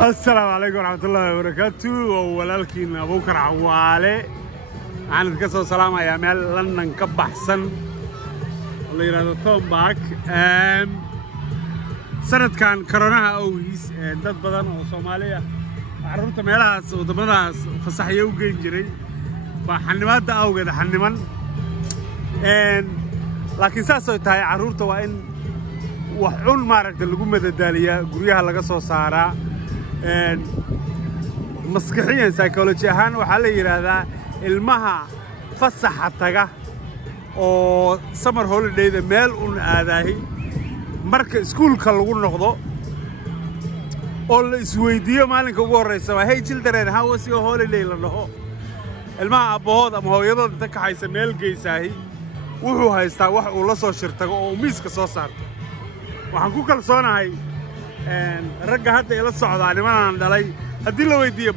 السلام عليكم ورحمة الله وبركاته. ولكن أبوك عوالي عن كسر سلام يا مال لندن كبحسن الله يرضى توم باك. سنة كان كورونا أوهيس دad badan oo Soomaaliya carruurta meelahaas wadamadaas fasaxyo u geyn jiray ba xanimaada awgeed xaniman laakiin saasoo tahay carruurta waa in wax cun maaragtay lagu madadaaliyaa guryaha laga soo saaraa maskaxiyan psychology ahaan waxa la yiraahdaa ilmaha fasaxa taga oo summer holiday meel un aadahay marka iskuulka lagu noqdo oo la isweydiiyo maalinka ugu horeysa waa hey children how was your holiday la dhaho ilmaha abahood ama hooyadood inta ka haysa meel geysaahi wuxuu haystaa wax uu la soo shirtago oo miiska soo saarto waxaan ku kalsoonahay ragga hadda ila socdaa nimanaan dhalay haddii la weydiiyo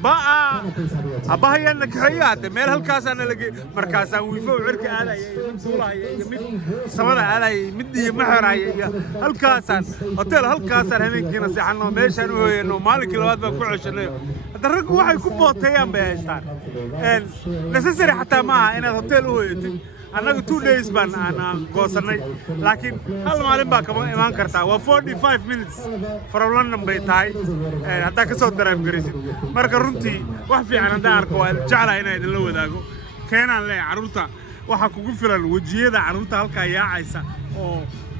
abahayana kaxeeya hadda meel halkaasaana lagey markaasaan wiifo cirka aadaya mid duulahaya iyo mid samada aadaya mid iyo maxoraya iyo halkaasaan hotel halkaasaan habeenkiina seexanno meeshaan u hooyano maalinkii labaad baan ku ceshanayo hadda raggu waxay ku booteeyaan bay haystaan necessary xataa maaha inaad hotel u hooyatid annaga 2 days baan aan goosanay laakiin hal maalin baa kama imaan kartaa waa 45 minutes from London bay tahay hadda ka soo daraaf garisid marka runtii wax fiican hadda arko waa jeclaa inay idin la wadaago keenan leeyahay carruurta waxa kugu filan wajiyada carruurta halka yaacaysa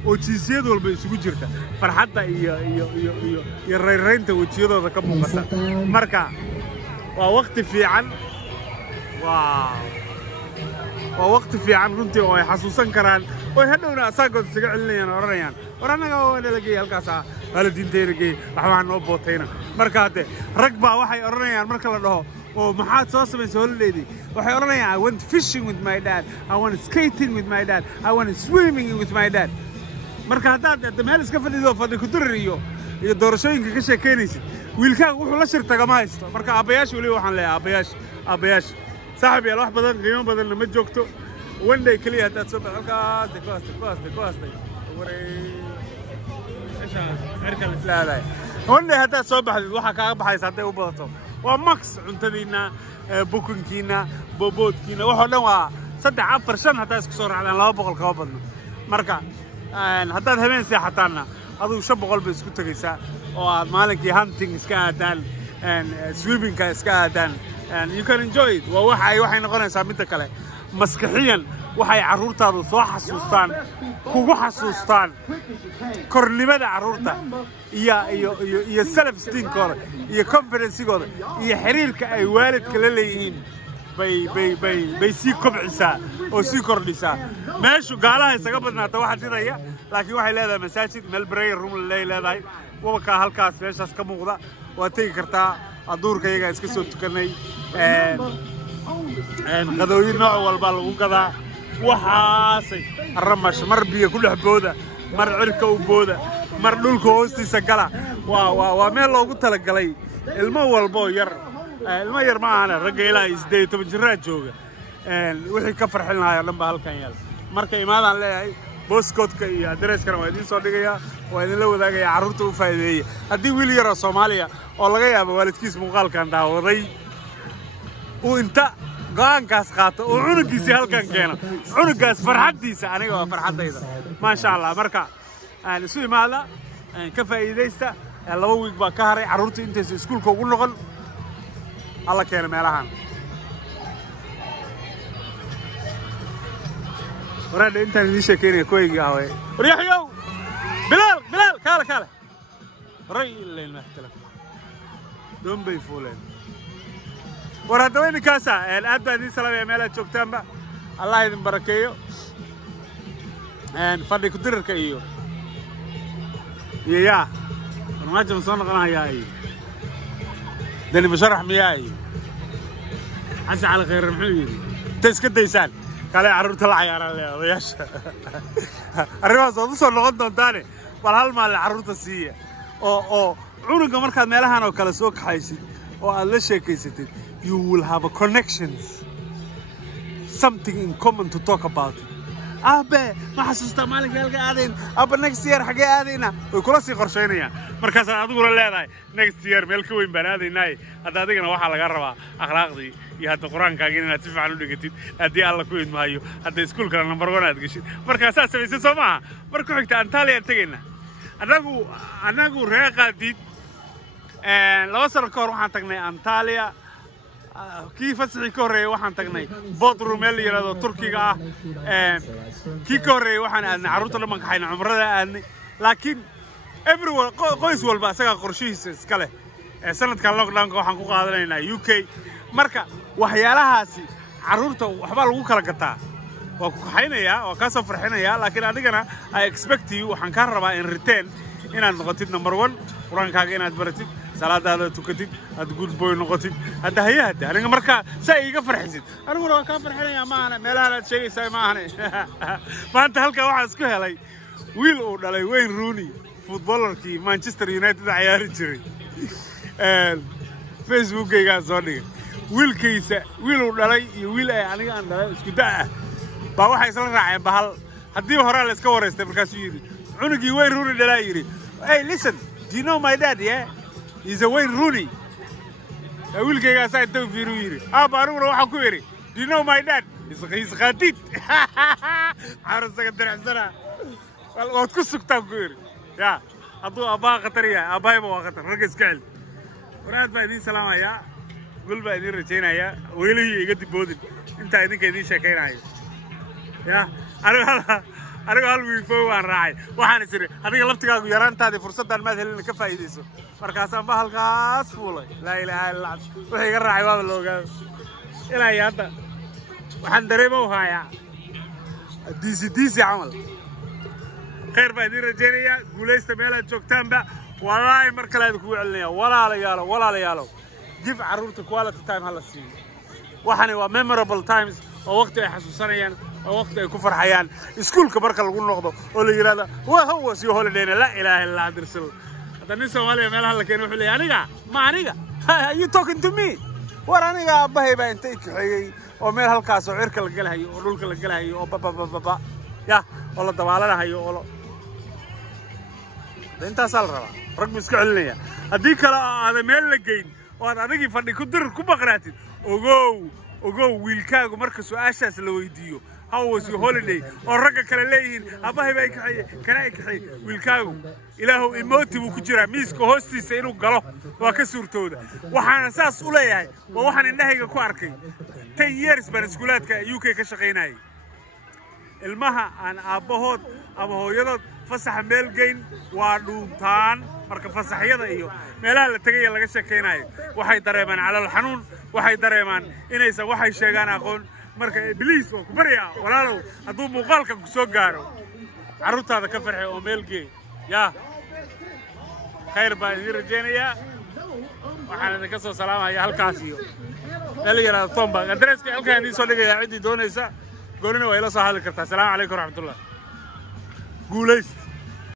oo jiisiyad walba isugu jirta farxadda iyo reereynta wajiyadooda ka muuqata marka waa waqti fiican ووقت في عن رنتي ويحسوسن كران ويهدونا أساقود سجعلني أنا ورانيان ورانا وين لقي هالكاسة هالدين تيرجي رحمن وبوتينا مركاته ركبة واحد ورانيان مركلا له ومحات صوص من سهول ليدي واحد ورانيان I went fishing with my dad I went skating with my dad I went swimming with my dad مركاتات تمهل سكفل إذا فضي كتريو يدورشين كشة كنيسة ويلكان وحلا شرطة جماعة مركا أبياش ولي وحن لا أبياش صاحبي الواحد بدل قيمة بدل لما جوكتو وين ده كليه هتتصبح كاستي إيش هركل لا وين ده هتتصبح الواحد كأبح يصدق وبطل وماكس عنتدينا بوكنكينا بوبوتكينا وحنا صدق عفر شن هتا يسكسر على لا بقول كابنا مركا هتا هبين سياحتنا هذا شاب قلب يسكت كيسا ومالك يهانتينج سكادان سويبين كاسكادان and you can enjoy it waxay noqonaysaa mid kale maskaxiyan waxay carruurtaadu soo xasuustaan kugu xasuustaan kornimada carruurta iyo self esteemkooda iyo confidence-gooda iyo xiriirka ay waalidka la leeyihiin bay sii kobcisaa oo sii kordhisaa meeshu gaalaha isaga badnaata waxa diraya laakiin waxay leedahay masaajid meel prayer room leedahay wabka halkaas meeshaas ka muuqda waa tagi kartaa aduurka iyaga iska soo tukanay qadooyin nooc walba lagu gadaa waxaasay ramash mar biyo ku dhex booda mar cirka u booda mar dhulka hoostiisa gala waa meel loogu talagalay ilmo walba yar ilmo yar ma ahana ragga ilaa 18 jiraad jooga wixii ka farxin lahaay dhanba halkan yaal marka imaadaan leeyahay booskoodka iyo adreeskana waa idin soo dhigayaa waa idin la wadaagayaa carruurta u faa'iideeyay haddii wiil yar oo Soomaaliya oo laga yaabo waalidkiis muuqaalkan daawaday uu inta go'aankaas qaato oo cunugiisa halkan keeno cunugaas farxadiisa aniga waa farxadayda ma sha Allah marka aan isu imaada ka faa'iideysta 2 week baa ka haray carruurta intaysa iskuulka ugu noqon alla keena meelahan وراد انت اللي شاكيني كويس قهوه وريحيو بلال كاله ري الليل ما اختلف دون بيفولين وراد وين كاسا الاد دي سلام يا ميلا جوجتان با الله يدين بركيو ان فدي كدرك iyo يا ما جم سو نقنا ياي دني بشرح مياي عسى على خير محيدي تسك ديسان kale carruurta la ciyaaraan leeyahay arrimahaas oo soo noqon doontaane bal hal maal carruurta siiya oo cunuga markaad meelahan oo kala soo kaxaysid oo aad la sheekaysatid you will have a connections something in common to talk about أبا ما حسست مالك هالك آذين أبا next year حاجة آذينا وكل شيء قرشينيا مركز أنا أقول لا ذا next year ملك وين بنادي ناي هذا أدينا واحد على جربا أخلاق دي يهات القرآن كأجينا نتفق عنه دقيقتين أدي الله كوين ما هيو هذا سكول كنا نمبر 1 أدقيش مركز أساس بيسي سماها مركز حكت أنتالي أنتجينا أنا أقول رأي دي لو صار كور وحن تقني أنتاليا كيف فسحي كوري وحن تقني بودرو ملي هذا تركيا كي كوري وحن عروت لما كحين عمرنا أني لكن everyone قيس والبا سجى قرشيس سكله سنة كان لوك داون وحن كوكا هذا UK مركا وحيالها سي عروته وحبال وكلا قطع وكحينيا وكاسو فرحينيا لكن أدينا I expect you وحن كهربا in return إن نقطة نمبر 1 قرآن كاجينا تبرتين صلاة هذا تكتين هتقول بوي نقطين هذا هي هذا أنا مركا سايق فرحزين أنا أقول وكان فرحينيا ما أنا ملا هذا شيء ساي ما أنا ما أنت هلك واحد سكوه لي ويل أو على وين روني فوتبولر كي مانشستر يونايتد عيار جري فيسبوك كي صادق ويل كيسة ويل أو على ويل يعني أنا اسكتها بواحد يصير راعي بهال هديه هرا لسكور استبركاس يري عنقي وين روني دلا يري hey listen do you know my dad yeah he's a Wayne Rooney ويل كي سايد تو في رويري أنا روح كويري do you know my dad he's خديت عارف سكتر حسنا وتكسك تاكويري يا أبو أبا خطرية أباي ما خطر ركز كعل وراد بعدين سلام يا قول بعدين رجعنا يا ويلي يقدر بودن أنت عندك كذي شكاين هاي يا أنا قال ويفو عن راعي وحنا سري أنا قلبت قالوا يران تادي فرصة المثل اللي كفى يديسو مركز أم بهالقاس فوله لا إله إلا الله وهي الراعي ما بالله قال إلى يادا وحن دريمه وهايا ديسي عمل خير بعدين رجالي قولي استميلا جوكتان بقى والله مركلا يدكوا علنيا ولا ليالو جيب عرورت كواليتي تايم هلا السين وحنا وميمورابل تايمز ووقت يحسسونيان ووقت يكفر حيان سكول كبرك لغو نقضو ولي يرادا وهو سي هوليدين لا اله الا الله درسل هذا ني سوماليا ميل هلا كين وخو لي انيغا ما انيغا you talking to me war aniga abahay ba intay kixiyay oo meel halkaas oo cirka la galahayo oo dhulka la galahayo oo baba ya oo la dabaalanahayo oo inta sal raba rag miska celinaya hadii kala aad meel la geyn oo aad adigi fadhi ku dir ku baqraatid ogow wiilkaagu marka su'aashaas la weydiiyo how was your holiday oo ragga kale leeyihiin abahay bay kana kaxay wiilkaagu ilaahu emooti buu ku jiraa miiska hoostiisa inuu galo waa ka suurtooda waxaan saas u leeyahay waa waxaan indhahayga ku arkay 10 years baan iskuulaadka UK ka shaqeynayay ilmaha aan aabahood ama hooyadood fasax meel geyn waa dhuuntaan marka fasaxyada iyo meelaha la tagay laga sheekeynayo waxay dareemaan calool xanuun waxay dareemaan inaysan waxay sheegaan aqoon marka ibliis oo ku bariya walaalow haduu muuqaalka ku soo gaaro caruurtaada ka farxay oo meel geey ya khayr baan idin rajeynayaa waxaan idin ka soo salaamayaa halkaas iyo meel yar Tomba adreeska halkaan idin soo dhigaya cidii doonaysa goorina way la soo hadli kartaa. Assalaamu calaykum waraxmatullaah. guulays